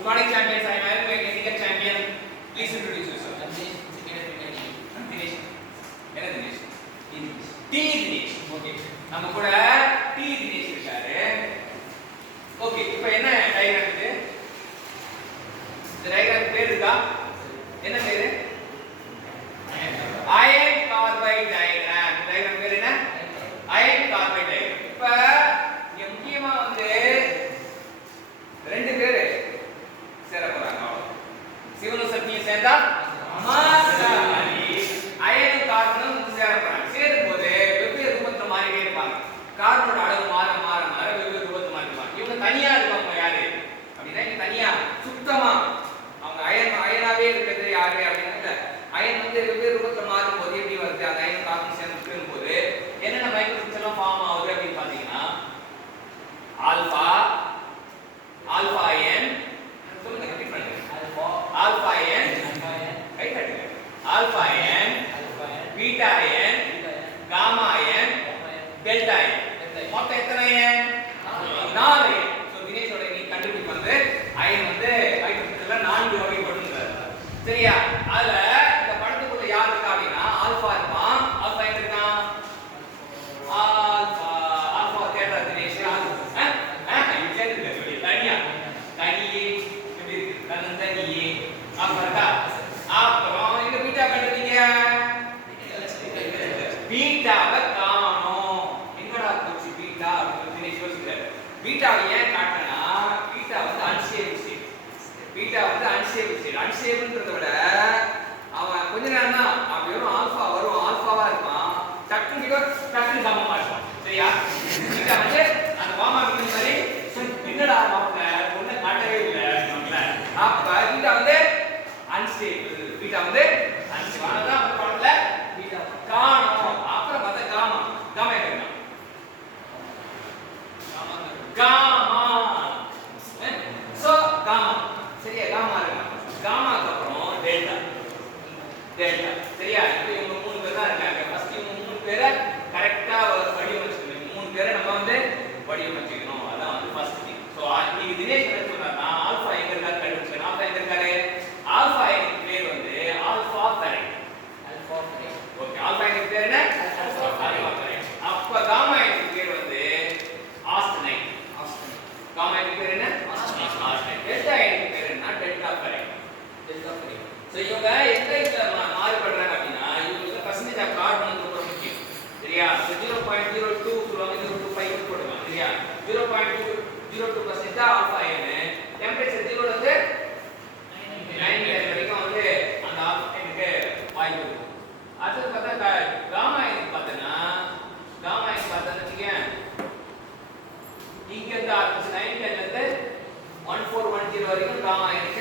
Good morning, champions. I am Arun, my technical champion. Please introduce yourself. Dinesh. என்ன Dinesh? D Dinesh. Okay. நம்ம கூட D Dinesh இருக்காரு. Okay. இப்போ என்ன டயகிராம் இது? இந்த டயகிராம் பேர் இருக்கா? என்ன பேரு? Iron carbide diagram. டயகிராம் பேர் என்ன? Iron carbide diagram. இப்போ இங்க முக்கியமா வந்து ரெண்டு பேர் சேர போறாங்க. சிவனும் சக்தியும் சேர்ந்தா மாசாரி. அயனும் கார்பனும் சேர போறாங்க. சேரும்போது வெவ்வேறு ரூபத்துல மாறிட்டே இருப்பாங்க. கார்பனோட அளவு மாற மாற மாற வெவ்வேறு ரூபத்துல மாறிடுவாங்க. இவங்க தனியா இருப்பாங்க. யாரு அப்படின்னா இங்க தனியா சுத்தமா அவங்க அயனாவே இருக்கிறது யாரு அப்படின்னா அயன் வந்து வெவ்வேறு ரூபத்துல மாறும் போது எப்படி வருது? அந்த அயனும் கார்பனும் சேர்ந்து போது என்னென்ன மைக்ரோஸ்ட்ரக்சர் எல்லாம் ஃபார்ம் ஆகுது அப்படின்னு பாத்தீங்கன்னா ஆல்பா ஆல்பா அயன் சொல்லுங்க ரிப்பீட் பண்ணுங்க. ஆல்பா அயன் கை தட்டுங்க. Alpha iron beta iron gamma iron delta iron. மொத்தம் எத்தனை அயன்? 4 அயன். சோ தினேஷோட நீ கண்டுபிடிச்சு வந்து அயன் வந்து மைக்ரோஸ்ட்ரக்சர்ல 4 வகைப்படும்ன்றார். சரியா? அதுல இந்த படத்துக்குள்ள யார் இருக்கா அப்படின்னா ஆல்பா இருப்பான். ஆல்பா எங்க இருக்கான்? ஆல்பா ஆல்பா தேடுற தினேஷ் தனியா தனியே எப்படி இருக்கு? தனியே ஆல்பா இருக்கா? அப்புறம் இந்த பீட்டா கண்டுபிடிங்க. பீட்டாவை காணோம். எங்கடா போச்சு பீட்டா அப்படின்னு தினேஷ் யோசிக்கிறாரு. பீட்டாவை ஏன் காட்டனா பீட்டா வந்து அன்ஸ்டேபிள் ஸ்டேட். பீட்டா வந்து அன்ஸ்டேபிள் ஸ்டேட். அன்ஸ்டேபிள்ன்றத விட அவன் கொஞ்ச நேரம் தான் அப்படி வரும். ஆல்பா வரும். ஆல்பாவா இருப்பான். டக்குன்னு காமா இருப்பான். சரியா? பீட்டா வந்து அந்த காமா பிடிக்கும் சரி பின்னடா மாப்பிள்ள ஒண்ணு காட்டவே இல்லை. அப்ப பீட்டா வந்து அன்ஸ்டேபிள். பீட்டா வந்து அன்ஸ்டேபிள். ஆனதான் அந்த படத்துல பீட்டா காணோம். அப்புறம் பார்த்தா காமா காமா என்ன? காமா. சோ காமா சரியா? காமா இருக்கு. காமாக்கு அப்புறம் டெல்டா. டெல்டா சரியா? இப்போ இவங்க 3 பேர் தான் இருக்காங்க. ஃபர்ஸ்ட் இவங்க 3 பேரை கரெக்ட்டா வடிவமைச்சுக்கணும். 3 பேரை நம்ம வந்து வடிவமைச்சுக்கணும். அதான் வந்து ஃபர்ஸ்ட் திங். சோ இன்னைக்கு தினேஷ் என்ன சொன்னாருன்னா ஆல்பா எங்க இருக்காரு கண்டுபிடிச்சேன். ஆல்பா எங்க இருக்காரு? ஆல்பா எங்க பேர் வந்து alpha ferrite. Alpha ferrite. Okay. Alpha எங்க பேர் என்ன? Alpha ferrite. அப்ப காமா எங்க பேர் வந்து ஆஸ்டனைட். ஆஸ்டனைட். காமா எங்க பேர் என்ன? ஆஸ்டனைட். டெல்டா எங்க பேர் என்ன? Delta ferrite. Delta ferrite. So இவங்க எந்த இதுல மாறுபடுறாங்க அப்படின்னா இவங்களுக்கு பர்சன்டேஜ் ஆஃப் கார்பன் ரொம்ப முக்கியம். சரியா? 0.02 சொல்லுவாங்க. 0.25 போடுவாங்க. சரியா? 0.02% தான் ஆல்பா அயன். டெம்பரேச்சர் 0 ல இருந்து 9 வரைக்கும் வந்து அந்த ஆல்பா அயனுக்கு வாய்ப்பு இருக்கு. அது பார்த்தா காமா அயன் பார்த்தனா காமா அயன் பார்த்தா வச்சுக்கேன் இங்க இருந்து ஆரம்பிச்சு 9 ல இருந்து 1410 வரைக்கும் காமா அயனுக்கு